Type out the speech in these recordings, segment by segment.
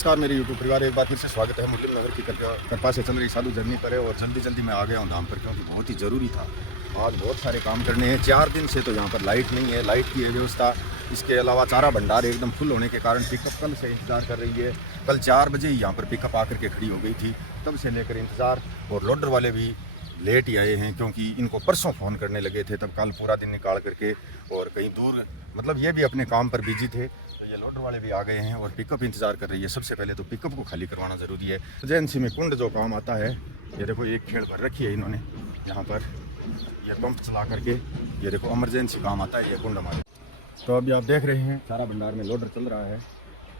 नमस्कार मेरे यूट्यूब परिवार, एक बार फिर से स्वागत है। मुस्लिम नगर की कृपा से चल रही साधु जर्नी पर है और जल्दी मैं आ गया हूँ धाम पर, क्योंकि बहुत ही ज़रूरी था। आज बहुत सारे काम करने हैं। 4 दिन से तो यहाँ पर लाइट नहीं है, लाइट की है व्यवस्था। इसके अलावा चारा भंडार एकदम फुल होने के कारण पिकअप कल से इंतज़ार कर रही है। कल 4 बजे ही यहाँ पर पिकअप आकर के खड़ी हो गई थी, तब से लेकर इंतज़ार। और लोडर वाले भी लेट ही आए हैं, क्योंकि इनको परसों फ़ोन करने लगे थे, तब कल पूरा दिन निकाल करके और कहीं दूर, मतलब ये भी अपने काम पर बिजी थे। तो ये लोडर वाले भी आ गए हैं और पिकअप इंतज़ार कर रही है। सबसे पहले तो पिकअप को खाली करवाना ज़रूरी है। एजेंसी में कुंड जो काम आता है, ये देखो एक खेड़ भर रखी है इन्होंने यहाँ पर, ये पंप चला करके। ये देखो इमरजेंसी काम आता है ये कुंड हमारे। तो अभी आप देख रहे हैं चारा भंडार में लोडर चल रहा है।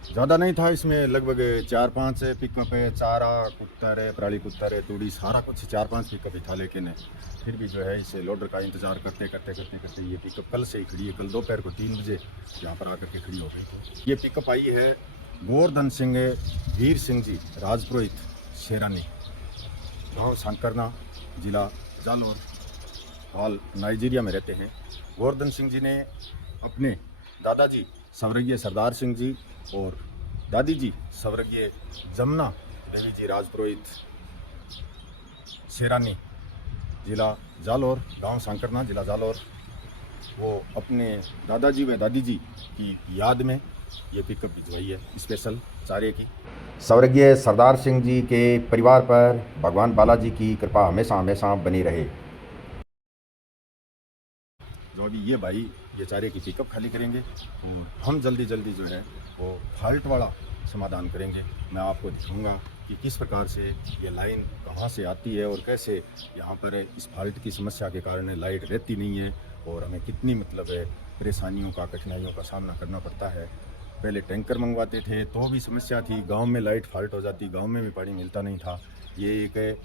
ज़्यादा नहीं था इसमें, लगभग 4-5 पिकअप है। चारा कुत्तर है, पराली कुत्तर है, तूड़ी, सारा कुछ 4-5 पिकअप ही था। लेकिन फिर भी जो है इसे लोडर का इंतज़ार करते ये पिकअप कल से ही खड़ी है। कल दोपहर को 3 बजे यहाँ पर आकर के खड़ी हो गई। ये पिकअप आई है गोवर्धन सिंह वीर सिंह जी, राजपुरोहित, शेरानी, गाँव सांकरना, जिला जालौर, हाल नाइजीरिया में रहते हैं। गोवर्धन सिंह जी ने अपने दादाजी स्वर्गीय सरदार सिंह जी और दादी जी स्वर्गीय जमुना देवी जी, राजपुरोहित, शेरानी, जिला जालौर, गांव सांकरना, जिला जालौर, वो अपने दादाजी व दादी जी की याद में ये पिकअप भिजवाई है स्पेशल चारे की। स्वर्गीय सरदार सिंह जी के परिवार पर भगवान बालाजी की कृपा हमेशा हमेशा बनी रहे। जो अभी ये भाई ये चारे की पिकअप खाली करेंगे और हम जल्दी जो है वो फॉल्ट वाला समाधान करेंगे। मैं आपको दिखाऊंगा कि किस प्रकार से ये लाइन कहाँ से आती है और कैसे यहाँ पर इस फॉल्ट की समस्या के कारण लाइट रहती नहीं है और हमें कितनी परेशानियों का, कठिनाइयों का सामना करना पड़ता है। पहले टैंकर मंगवाते थे तो भी समस्या थी, गाँव में लाइट फॉल्ट हो जाती, गाँव में भी पानी मिलता नहीं था। ये एक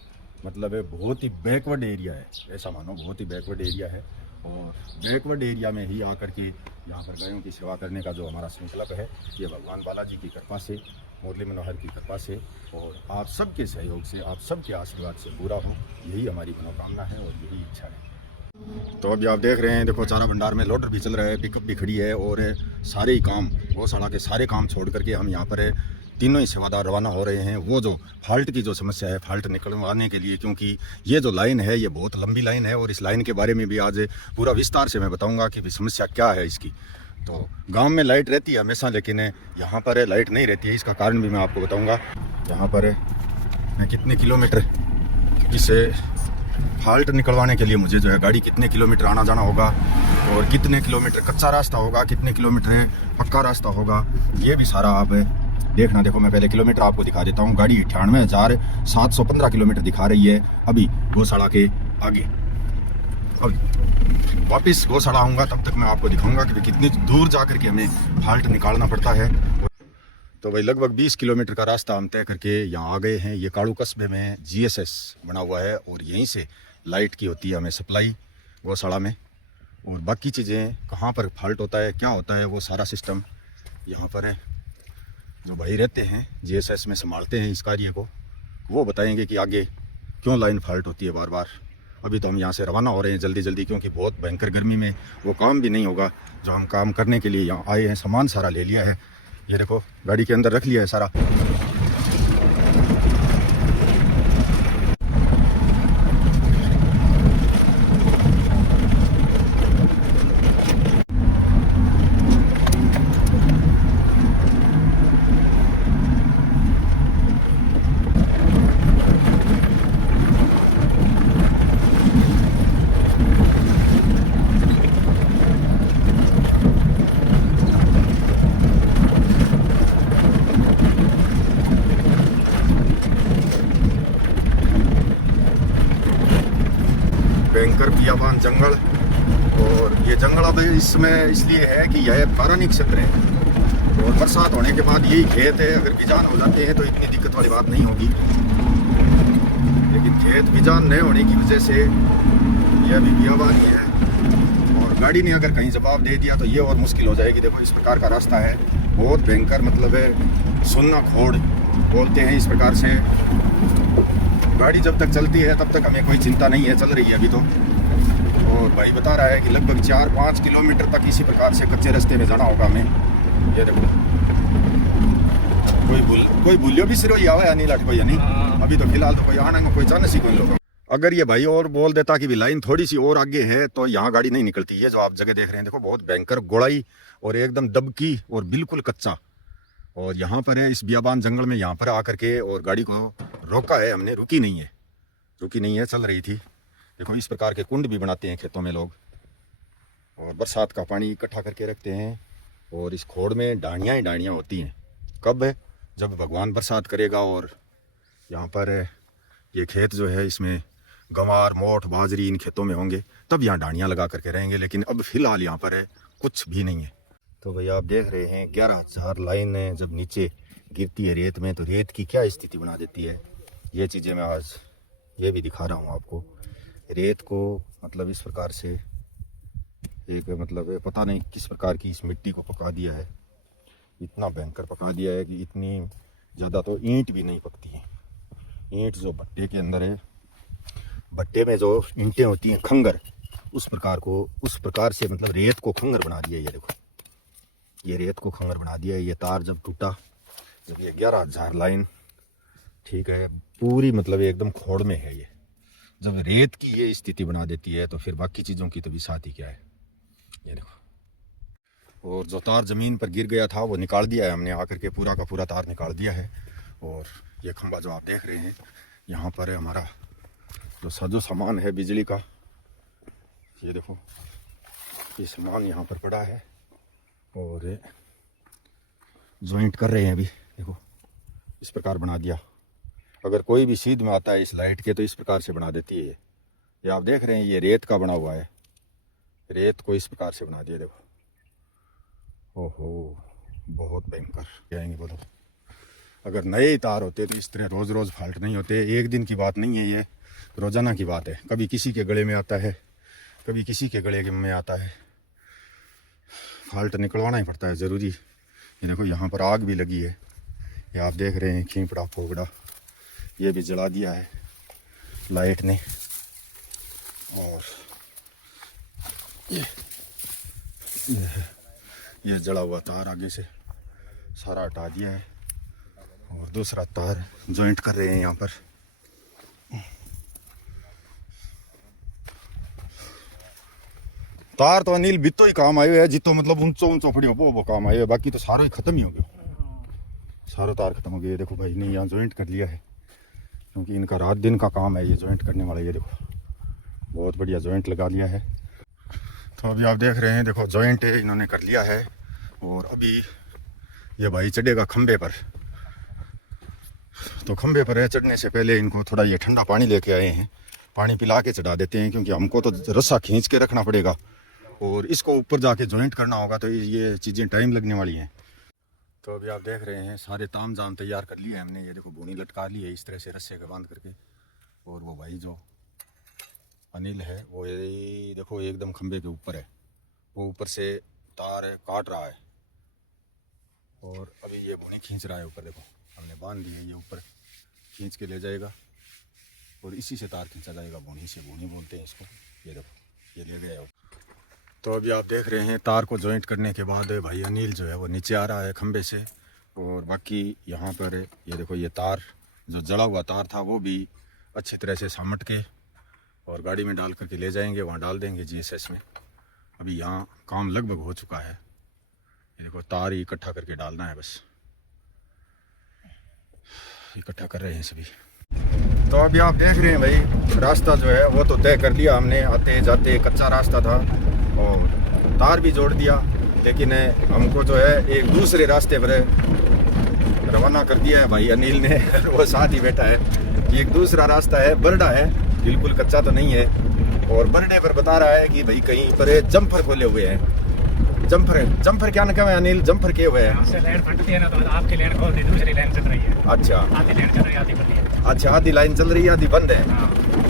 बहुत ही बैकवर्ड एरिया है, ऐसा मानो बहुत ही बैकवर्ड एरिया है। और बैकवर्ड एरिया में ही आकर के यहाँ पर गायों की सेवा करने का जो हमारा संकल्प है, ये भगवान बालाजी की कृपा से, मुरली मनोहर की कृपा से और आप सबके सहयोग से, आप सबके आशीर्वाद से पूरा हो, यही हमारी मनोकामना है और यही इच्छा है। तो अभी आप देख रहे हैं, देखो चारा भंडार में लोडर भी चल रहा है, पिकअप भी खड़ी है और सारे ही काम, गौशाला के सारे काम छोड़ करके हम यहाँ पर तीनों ही सेवादार रवाना हो रहे हैं। वो जो फॉल्ट की जो समस्या है, फॉल्ट निकलवाने के लिए, क्योंकि ये जो लाइन है ये बहुत लंबी लाइन है और इस लाइन के बारे में भी आज पूरा विस्तार से मैं बताऊंगा कि समस्या क्या है इसकी। तो गांव में लाइट रहती है हमेशा, लेकिन यहाँ पर लाइट नहीं रहती है। इसका कारण भी मैं आपको बताऊँगा। यहाँ पर मैं कितने किलोमीटर इसे फॉल्ट निकलवाने के लिए मुझे जो है गाड़ी कितने किलोमीटर आना जाना होगा और कितने किलोमीटर कच्चा रास्ता होगा, कितने किलोमीटर पक्का रास्ता होगा, ये भी सारा आप देखना। देखो मैं पहले किलोमीटर आपको दिखा देता हूँ। गाड़ी 98,715 किलोमीटर दिखा रही है अभी गौशाला के आगे। अब वापस गौशाला आऊँगा तब तक मैं आपको दिखाऊंगा कि कितनी दूर जा करके हमें फॉल्ट निकालना पड़ता है। तो भाई लगभग 20 किलोमीटर का रास्ता हम तय करके यहाँ आ गए हैं। ये काड़ू कस्बे में GSS बना हुआ है और यहीं से लाइट की होती है हमें सप्लाई गौशाला में। और बाकी चीज़ें कहाँ पर फॉल्ट होता है, क्या होता है, वो सारा सिस्टम यहाँ पर है। जो भाई रहते हैं GSS में संभालते हैं इस कार्य को, वो बताएंगे कि आगे क्यों लाइन फॉल्ट होती है बार बार। अभी तो हम यहाँ से रवाना हो रहे हैं जल्दी, क्योंकि बहुत भयंकर गर्मी में वो काम भी नहीं होगा जो हम काम करने के लिए यहाँ आए हैं। सामान सारा ले लिया है, ये देखो गाड़ी के अंदर रख लिया है सारा। भयंकर बियाबान जंगल, और ये जंगल अब इसमें इसलिए है कि यह बारानी क्षेत्र है और बरसात होने के बाद यही खेत है। अगर बिजान हो जाते हैं तो इतनी दिक्कत वाली बात नहीं होगी, लेकिन खेत बिजान नहीं होने की वजह से यह भी बियाबान ही है। और गाड़ी ने अगर कहीं जवाब दे दिया तो ये और मुश्किल हो जाएगी। देखो इस प्रकार का रास्ता है, बहुत भयंकर, सुन्ना खोड़ बोलते हैं इस प्रकार से। गाड़ी जब तक चलती है तब तक हमें कोई चिंता नहीं है, चल रही है अभी तो। और भाई बता रहा है कि लगभग 4-5 किलोमीटर तक इसी प्रकार से कच्चे रास्ते में जाना होगा हमें। ये देखो कोई भूलियो भी सिरो आवा अनिल अट कोई नहीं। अभी तो फिलहाल तो कोई आना कोई चाहना सी कोई लोग। अगर ये भाई और बोल देता कि भी लाइन थोड़ी सी और आगे है तो यहाँ गाड़ी नहीं निकलती है। जो आप जगह देख रहे हैं देखो बहुत भयंकर गोड़ाई और एकदम दबकी और बिल्कुल कच्चा। और यहाँ पर है इस बियाबान जंगल में यहाँ पर आकर के और गाड़ी को रोका है हमने, रुकी नहीं है, चल रही थी। देखो इस प्रकार के कुंड भी बनाते हैं खेतों में लोग और बरसात का पानी इकट्ठा करके रखते हैं। और इस खोड़ में डाणियाँ ही डाणियाँ होती हैं। कब है? जब भगवान बरसात करेगा और यहाँ पर ये खेत जो है इसमें गंवार मोठ बाजरी इन खेतों में होंगे तब यहाँ डाणियाँ लगा करके रहेंगे। लेकिन अब फिलहाल यहाँ पर है कुछ भी नहीं है। तो भैया आप देख रहे हैं 11,000 लाइनें जब नीचे गिरती है रेत में तो रेत की क्या स्थिति बना देती है। ये चीज़ें मैं आज ये भी दिखा रहा हूँ आपको। रेत को मतलब इस प्रकार से एक मतलब पता नहीं किस प्रकार की इस मिट्टी को पका दिया है। इतना भयंकर पका दिया है कि इतनी ज़्यादा तो ईंट भी नहीं पकती है। ईंट जो भट्टे के अंदर है, भट्टे में जो ईंटें होती हैं खंगर, उस प्रकार से मतलब रेत को खंगर बना दिया। ये देखो ये रेत को खंगर बना दिया है। ये तार जब टूटा, जब ये 11,000 लाइन ठीक है पूरी मतलब एकदम खोड़ में है। ये जब रेत की ये स्थिति बना देती है तो फिर बाकी चीज़ों की तो भी साथ ही क्या है। ये देखो और जो तार ज़मीन पर गिर गया था वो निकाल दिया है हमने आकर के, पूरा का पूरा तार निकाल दिया है। और ये खंभा जो आप देख रहे हैं यहाँ पर है हमारा जो साजो सामान है बिजली का। ये देखो ये सामान यहाँ पर पड़ा है और जॉइंट कर रहे हैं अभी। देखो इस प्रकार बना दिया। अगर कोई भी सीध में आता है इस लाइट के तो इस प्रकार से बना देती है। ये आप देख रहे हैं ये रेत का बना हुआ है। रेत को इस प्रकार से बना दिया। देखो ओहो बहुत भयंकर जाएंगे बोलो। अगर नए तार होते तो इस तरह रोज़ रोज़ फॉल्ट नहीं होते। एक दिन की बात नहीं है, ये रोज़ाना की बात है। कभी किसी के गले में आता है, कभी किसी के गले में आता है। फॉल्ट निकलवाना ही पड़ता है ज़रूरी। ये देखो यहाँ पर आग भी लगी है। ये आप देख रहे हैं खींपड़ा फोगड़ा ये भी जला दिया है लाइट ने। और ये जला हुआ तार आगे से सारा हटा दिया है और दूसरा तार जॉइंट कर रहे हैं यहाँ पर। तार तो अनिल बितो ही काम आयो है, जितो मतलब ऊंचो ऊंचो पड़ियो वो काम आयो है। बाकी तो सारा ही खत्म ही हो गया, सारा तार खत्म हो गया। देखो भाई ने यहाँ जॉइंट कर लिया है क्योंकि इनका रात दिन का काम है ये जॉइंट करने वाला। ये देखो बहुत बढ़िया जॉइंट लगा लिया है। तो अभी आप देख रहे हैं देखो जॉइंट इन्होंने कर लिया है। और अभी ये भाई चढ़ेगा खंबे पर। तो खंबे पर है चढ़ने से पहले इनको थोड़ा ये ठंडा पानी लेके आए हैं, पानी पिला के चढ़ा देते हैं क्योंकि हमको तो रस्सा खींच के रखना पड़ेगा और इसको ऊपर जाके जॉइंट करना होगा तो ये चीज़ें टाइम लगने वाली हैं। तो अभी आप देख रहे हैं सारे ताम जाम तैयार कर लिए हमने। ये देखो बोनी लटका ली है इस तरह से रस्से के बांध करके। और वो भाई जो अनिल है वो ये देखो एकदम खंबे के ऊपर है, वो ऊपर से तार काट रहा है और अभी ये बोनी खींच रहा है ऊपर। देखो हमने बांध दी है, ये ऊपर खींच के ले जाएगा और इसी से तार खींचा जाएगा। बोनी से, बोनी बोलते हैं इसको। ये देखो ये ले गया ऊपर। तो अभी आप देख रहे हैं तार को जॉइंट करने के बाद भाई अनिल जो है वो नीचे आ रहा है खंबे से। और बाकी यहाँ पर ये देखो ये तार जो जला हुआ तार था वो भी अच्छी तरह से सामट के और गाड़ी में डाल करके ले जाएंगे, वहाँ डाल देंगे GSS में। अभी यहाँ काम लगभग हो चुका है। ये देखो तार ही इकट्ठा करके डालना है, बस इकट्ठा कर रहे हैं सभी। तो अभी आप देख रहे हैं भाई रास्ता जो है वो तो तय कर लिया हमने। आते जाते कच्चा रास्ता था और तार भी जोड़ दिया, लेकिन हमको जो है एक दूसरे रास्ते पर रवाना कर दिया है भाई अनिल ने। वो साथ ही बैठा है। एक दूसरा रास्ता है, बरडा है, बिल्कुल कच्चा तो नहीं है। और बरडे पर बता रहा है कि भाई कहीं पर जम्फर खोले हुए हैं। जम्फर क्या नाम है अनिल? जम्फर के हुए हैं लाइन फटती है ना तो आपकी लाइन खोल दी, दूसरी लाइन चल रही है। अच्छा आधी लाइन चल रही है, आधी बंद है। अच्छा आधी लाइन चल रही है, आधी बंद है।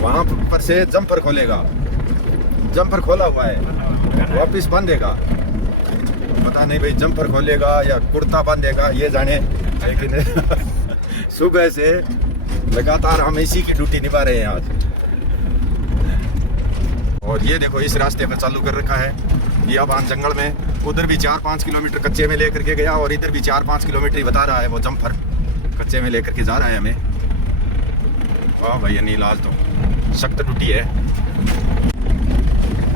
वहाँ पर से जम्फर खोलेगा। जम्फर खोला हुआ है, वापिस बांधेगा। पता नहीं भाई जम्फर खोलेगा या कुर्ता बांधेगा ये जाने। लेकिन सुबह से लगातार हम इसी की ड्यूटी निभा रहे हैं आज। और ये देखो इस रास्ते पर चालू कर रखा है बियाबान जंगल में। उधर भी 4-5 किलोमीटर कच्चे में लेकर के गया और इधर भी 4-5 किलोमीटर ही बता रहा है वो जम्फर। कच्चे में लेकर के जा रहा है हमें। वाह भाई अनिल आज तो सख्त टूटी है।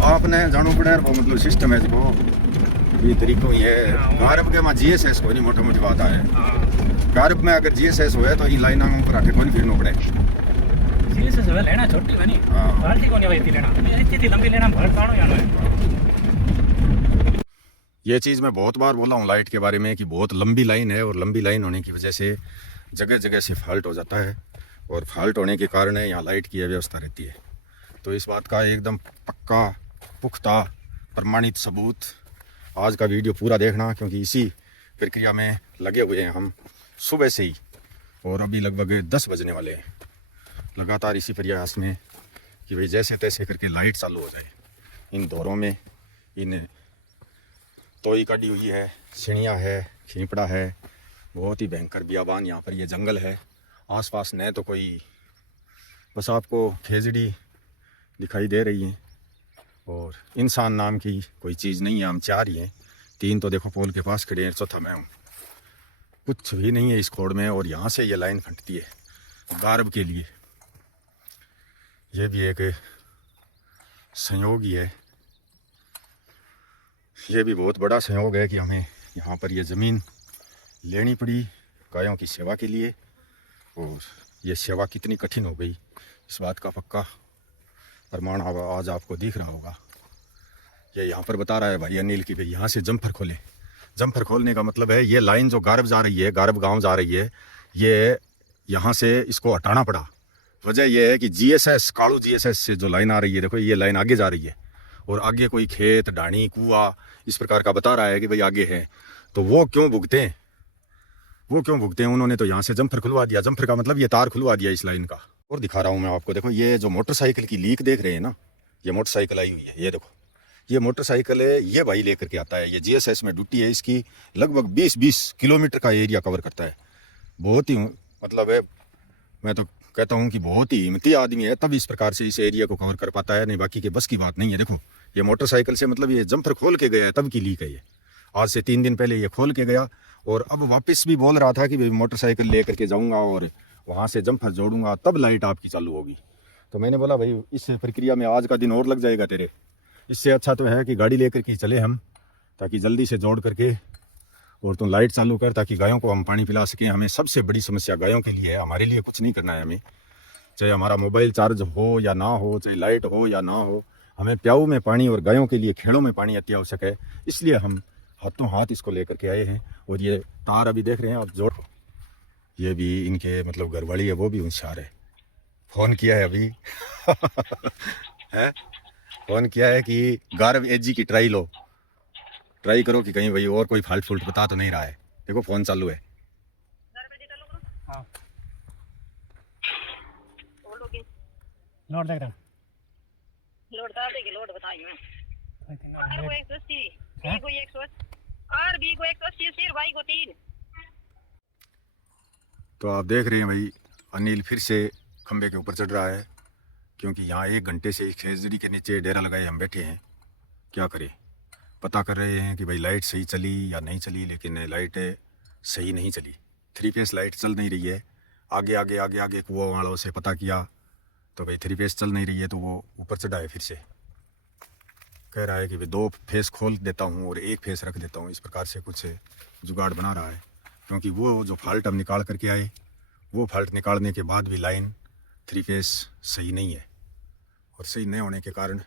आपने जानो पड़ा वो मतलब सिस्टम है जो ये तरीकों ही है। गारब के में जीएसएस को नहीं मोटी मोटी बात है। गारब में अगर जीएसएस होया तो ये लाइन पर आके कौन फिरना पड़े। जीएसएस है लेना छोटी बनी बाल्टी को नहीं वही लेना इतनी लंबी लेना भर काड़ो यार। ये चीज़ मैं बहुत बार बोला हूँ लाइट के बारे में कि बहुत लंबी लाइन है और लंबी लाइन होने की वजह से जगह जगह से फॉल्ट हो जाता है और फॉल्ट होने के कारण यहाँ लाइट की व्यवस्था रहती है। तो इस बात का एकदम पक्का पुख्ता प्रमाणित सबूत आज का वीडियो पूरा देखना, क्योंकि इसी प्रक्रिया में लगे हुए हैं हम सुबह से ही और अभी लगभग 10 बजने वाले हैं। लगातार इसी प्रयास में कि भाई जैसे तैसे करके लाइट चालू हो जाए। इन दौरों में इन तोई काटी हुई है, सिणिया है, खींपड़ा है, बहुत ही भयंकर बियाबान यहाँ पर ये जंगल है। आसपास न तो कोई, बस आपको खेजड़ी दिखाई दे रही है और इंसान नाम की कोई चीज़ नहीं है। हम 4 ही हैं, 3 तो देखो पोल के पास खड़े हैं, चौथा मैं हूँ। कुछ भी नहीं है इस खोड़ में और यहाँ से ये लाइन फटती है गारब के लिए। ये भी एक संयोग ही है, ये भी बहुत बड़ा संयोग है कि हमें यहाँ पर ये ज़मीन लेनी पड़ी गायों की सेवा के लिए। और ये सेवा कितनी कठिन हो गई इस बात का पक्का प्रमाण आज आपको दिख रहा होगा। ये यहाँ पर बता रहा है भाई अनिल की भाई यहाँ से जम्फर खोलें। जम्फर खोलने का मतलब है ये लाइन जो गारब जा रही है, गारब गांव जा रही है, ये यहाँ से इसको हटाना पड़ा। वजह यह है कि जीएसएस कालू जीएसएस से जो लाइन आ रही है, देखो ये लाइन आगे जा रही है और आगे कोई खेत ढाणी कुआ इस प्रकार का बता रहा है कि भाई आगे है। तो वो क्यों भुगते हैं, वो क्यों भुगते हैं? उन्होंने तो यहाँ से जम्फर खुलवा दिया। जम्फर का मतलब ये तार खुलवा दिया इस लाइन का। और दिखा रहा हूँ मैं आपको, देखो ये जो मोटरसाइकिल की लीक देख रहे हैं ना, ये मोटरसाइकिल आई हुई है। ये देखो ये मोटरसाइकिल है, ये भाई लेकर के आता है। ये जीएसएस में ड्यूटी है इसकी, लगभग 20 किलोमीटर का एरिया कवर करता है। बहुत ही मतलब है, मैं तो कहता हूँ कि बहुत ही हिम्मती आदमी है तब इस प्रकार से इस एरिया को कवर कर पाता है, नहीं बाकी के बस की बात नहीं है। देखो ये मोटरसाइकिल से मतलब ये जम्फर खोल के गया है तब की लीक है ये। आज से 3 दिन पहले ये खोल के गया और अब वापस भी बोल रहा था कि भाई मोटरसाइकिल लेकर के जाऊँगा और वहाँ से जम्फर जोड़ूंगा तब लाइट आपकी चालू होगी। तो मैंने बोला भाई इस प्रक्रिया में आज का दिन और लग जाएगा तेरे, इससे अच्छा तो है कि गाड़ी लेकर के चले हम, ताकि जल्दी से जोड़ करके और तुम लाइट चालू कर, ताकि गायों को हम पानी पिला सकें। हमें सबसे बड़ी समस्या गायों के लिए है, हमारे लिए कुछ नहीं करना है हमें। चाहे हमारा मोबाइल चार्ज हो या ना हो, चाहे लाइट हो या ना हो, हमें प्याऊ में पानी और गायों के लिए खेड़ों में पानी अति आवश्यक है। इसलिए हम हाथों हाथ इसको लेकर के आए हैं। और ये तार अभी देख रहे हैं आप जोड़, ये भी इनके मतलब घरवाली है, वो भी होशियार है। फ़ोन किया है अभी है, फ़ोन किया है कि गारब एजी की ट्राई करो कि कहीं भाई और कोई फाल्ट फूल्ट बता तो नहीं रहा है। देखो फ़ोन चालू है। लोड देख रहा लोड डाल देंगे, लोड बताइए मैं हूं। को 180 बी को 180 और बी को 180 सिर भाई को 3। तो आप देख रहे हैं भाई अनिल फिर से खंबे के ऊपर चढ़ रहा है, क्योंकि यहाँ 1 घंटे से खेजड़ी के नीचे डेरा लगाए हम बैठे हैं। क्या करें, पता कर रहे हैं कि भाई लाइट सही चली या नहीं चली, लेकिन लाइट सही नहीं चली। 3 फेस लाइट चल नहीं रही है। आगे आगे आगे आगे कुआं वालों से पता किया तो भाई 3 फेस चल नहीं रही है, तो वो ऊपर चढ़ा है। फिर से कह रहा है कि भाई 2 फेस खोल देता हूँ और 1 फेस रख देता हूँ। इस प्रकार से कुछ जुगाड़ बना रहा है, क्योंकि वो जो फॉल्ट हम निकाल करके आए, वो फॉल्ट निकालने के बाद भी लाइन 3 फेस सही नहीं है और सही नहीं होने के कारण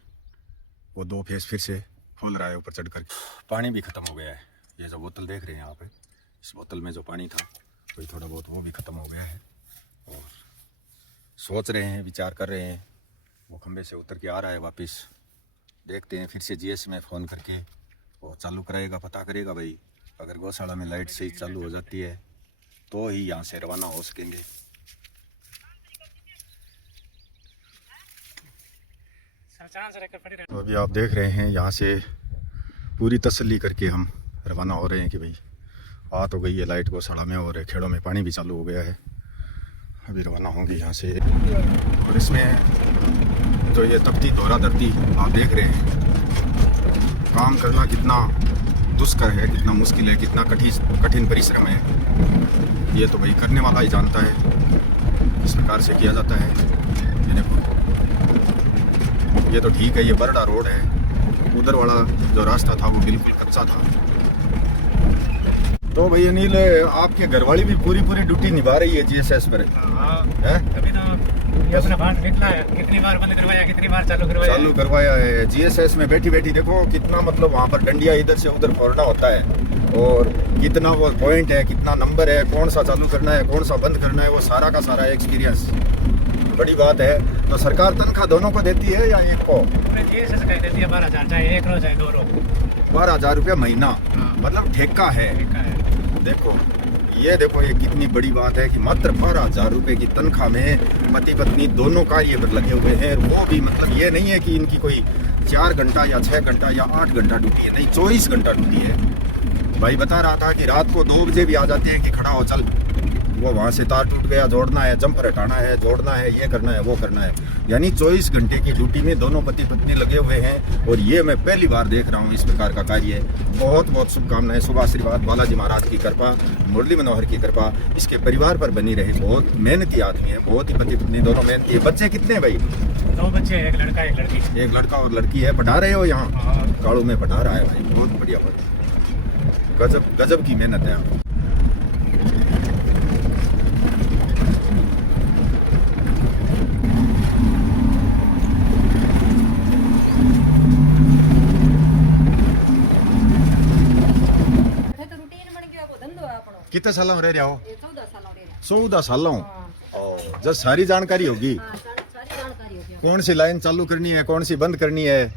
वो 2 फेस फिर से खोल रहा है ऊपर चढ़ कर। पानी भी ख़त्म हो गया है। ये जो बोतल देख रहे हैं यहाँ पे, इस बोतल में जो पानी था कोई थोड़ा बहुत वो भी ख़त्म हो गया है। और सोच रहे हैं, विचार कर रहे हैं, वो खंबे से उतर के आ रहा है वापस। देखते हैं फिर से जीएस में फ़ोन करके वो चालू कराएगा, पता करेगा भाई अगर गौशाला में लाइट सही चालू हो जाती है तो ही यहाँ से रवाना हो सकेंगे। तो अभी आप देख रहे हैं यहाँ से पूरी तसल्ली करके हम रवाना हो रहे हैं कि भाई आ तो गई है लाइट गौशाला में और खेड़ों में पानी भी चालू हो गया है। अभी रवाना होंगे यहाँ से। और इसमें जो ये तपती दोहरा धरती आप देख रहे हैं, काम करना कितना दुष्कर है, कितना मुश्किल है, कितना कठिन परिश्रम है। ये तो भाई करने वाला ही जानता है किस प्रकार से किया जाता है। ये देखो, ये तो ठीक है, ये बरडा रोड है, उधर वाला जो रास्ता था वो बिल्कुल कच्चा था। तो भाई अनिल, आपके घरवाली भी पूरी ड्यूटी निभा रही है जीएसएस पर, है? अभी तो ये अपना बाहर निकला है, कितनी बार बंद करवाया, कितनी बार चालू करवाया है। जीएसएस में बैठी देखो कितना मतलब वहाँ पर डंडिया इधर से उधर फोड़ना होता है, और कितना वो पॉइंट है, कितना नंबर है, कौन सा चालू करना है, कौन सा बंद करना है, वो सारा का सारा एक्सपीरियंस बड़ी बात है। तो सरकार तनख्वाह दोनों को देती है या एक को? जीएसएस का देती है 12,000, चाहे 1 रोज चाहे 2 रोज, 12,000 रुपया महीना, मतलब ठेका है। देखो ये कितनी बड़ी बात है कि मात्र 12,000 रुपये की तनख्वाह में पति पत्नी दोनों कार्य पर लगे हुए हैं। वो भी मतलब ये नहीं है कि इनकी कोई 4 घंटा या 6 घंटा या 8 घंटा ड्यूटी है, नहीं 24 घंटा ड्यूटी है। भाई बता रहा था कि रात को 2 बजे भी आ जाते हैं कि खड़ा हो चल, वो वहाँ से तार टूट गया, जोड़ना है, जंपर हटाना है, जोड़ना है, ये करना है, वो करना है। यानी 24 घंटे की ड्यूटी में दोनों पति पत्नी लगे हुए हैं, और ये मैं पहली बार देख रहा हूँ इस प्रकार का कार्य। बहुत शुभकामनाएं, शुभ आशीर्वाद, बालाजी महाराज की कृपा, मुरली मनोहर की कृपा इसके परिवार पर बनी रहे। बहुत मेहनती आदमी है, बहुत ही पति पत्नी दोनों मेहनती है। बच्चे कितने भाई? 2 बच्चे, 1 लड़का 1 लड़की। एक लड़का और लड़की है। पढ़ा रहे हो यहाँ? काड़ू में पढ़ा रहा है भाई, बहुत बढ़िया बात, गजब की मेहनत है आपको। कितने सालों में रह रहा हो? 14 सालों। जब सारी जानकारी होगी, कौन सी लाइन चालू करनी है, कौन सी बंद करनी है,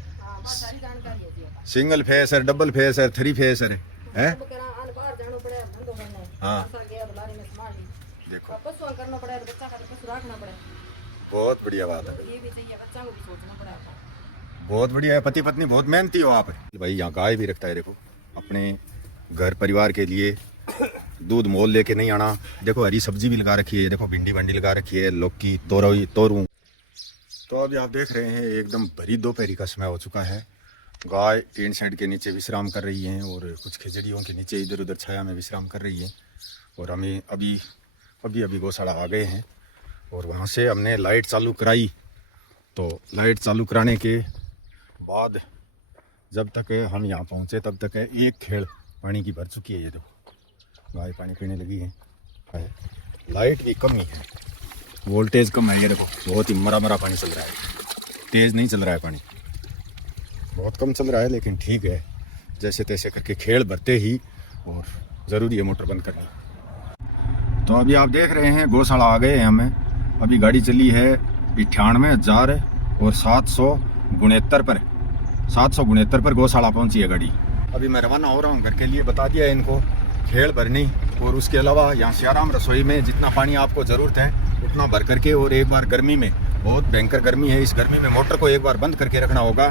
सिंगल फेस है, डबल फेस है, 3 फेस है, हैं? हाँ देखो, बहुत बढ़िया बात है, बहुत बढ़िया है। पति पत्नी बहुत मेहनती हो आप भाई। यहाँ गाय भी रखता है, देखो अपने घर परिवार के लिए दूध मोल लेके नहीं आना। देखो हरी सब्जी भी लगा रखी है, देखो भिंडी भंडी लगा रखी है, लौकी, तोरू। तो अभी आप देख रहे हैं एकदम भरी दोपहरी का समय हो चुका है। गाय टीन शेड के नीचे विश्राम कर रही हैं, और कुछ खिचड़ियों के नीचे इधर उधर छाया में विश्राम कर रही हैं। और हमें अभी गौशाला आ गए हैं, और वहाँ से हमने लाइट चालू कराई। तो लाइट चालू कराने के बाद जब तक हम यहाँ पहुँचे तब तक एक खेल पानी की भर चुकी है। ये देखो गाय पानी पीने लगी है। लाइट भी कम ही है, वोल्टेज कम है। ये देखो बहुत ही मरा पानी चल रहा है, तेज़ नहीं चल रहा है पानी, बहुत कम चल रहा है, लेकिन ठीक है, जैसे तैसे करके खेल भरते ही, और ज़रूरी है मोटर बंद करनी। तो अभी आप देख रहे हैं गौशाला आ गए हैं हमें। अभी गाड़ी चली है 98,769 पर, 769 पर गौशाला पहुंची है गाड़ी। अभी मैं रवाना हो रहा हूं घर के लिए। बता दिया है इनको खेल भरनी, और उसके अलावा यहाँ सियाराम रसोई में जितना पानी आपको ज़रूरत है उतना भर करके, और एक बार गर्मी में, बहुत भयंकर गर्मी है, इस गर्मी में मोटर को एक बार बंद करके रखना होगा,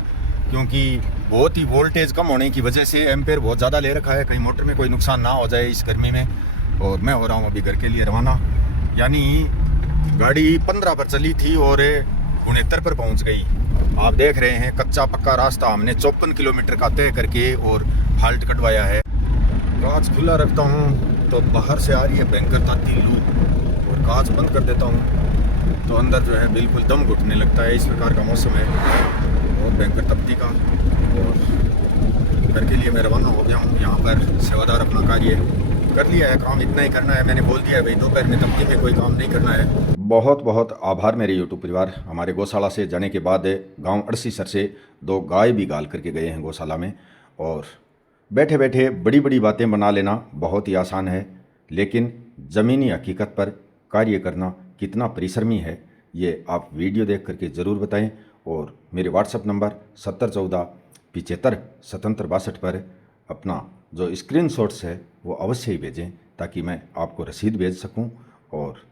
क्योंकि बहुत ही वोल्टेज कम होने की वजह से एम्पेयर बहुत ज़्यादा ले रखा है, कहीं मोटर में कोई नुकसान ना हो जाए इस गर्मी में। और मैं हो रहा हूँ अभी घर के लिए रवाना। यानी गाड़ी 15 पर चली थी और 69 पर पहुँच गई। आप देख रहे हैं कच्चा पक्का रास्ता हमने 54 किलोमीटर का तय करके और फाल्ट कटवाया है। कांच खुला रखता हूँ तो बाहर से आ रही है भयंकर ताती लू, और कांच बंद कर देता हूँ तो अंदर जो है बिल्कुल दम घुटने लगता है। इस प्रकार का मौसम है और भयंकर तपती का। और घर के लिए मैं रवाना हो गया हूँ। यहाँ पर सेवादार अपना कार्य कर लिया है, काम इतना ही करना है। मैंने बोल दिया है भाई दोपहर में तपती में कोई काम नहीं करना है। बहुत बहुत आभार मेरे यूट्यूब परिवार। हमारे गौशाला से जाने के बाद गांव अड़सीसर से 2 गाय भी गाल करके गए हैं गौशाला में। और बैठे बैठे बड़ी बड़ी बातें बना लेना बहुत ही आसान है, लेकिन ज़मीनी हकीकत पर कार्य करना कितना परिश्रमी है ये आप वीडियो देख करके ज़रूर बताएं। और मेरे व्हाट्सएप नंबर 7014757762 पर अपना जो स्क्रीनशॉट्स है वो अवश्य ही भेजें, ताकि मैं आपको रसीद भेज सकूं और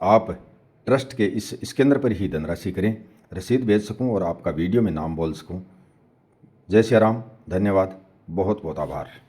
आप ट्रस्ट के इस स्कैनर पर ही धनराशि करें, रसीद भेज सकूं और आपका वीडियो में नाम बोल सकूं। जय श्री राम, धन्यवाद, बहुत बहुत आभार।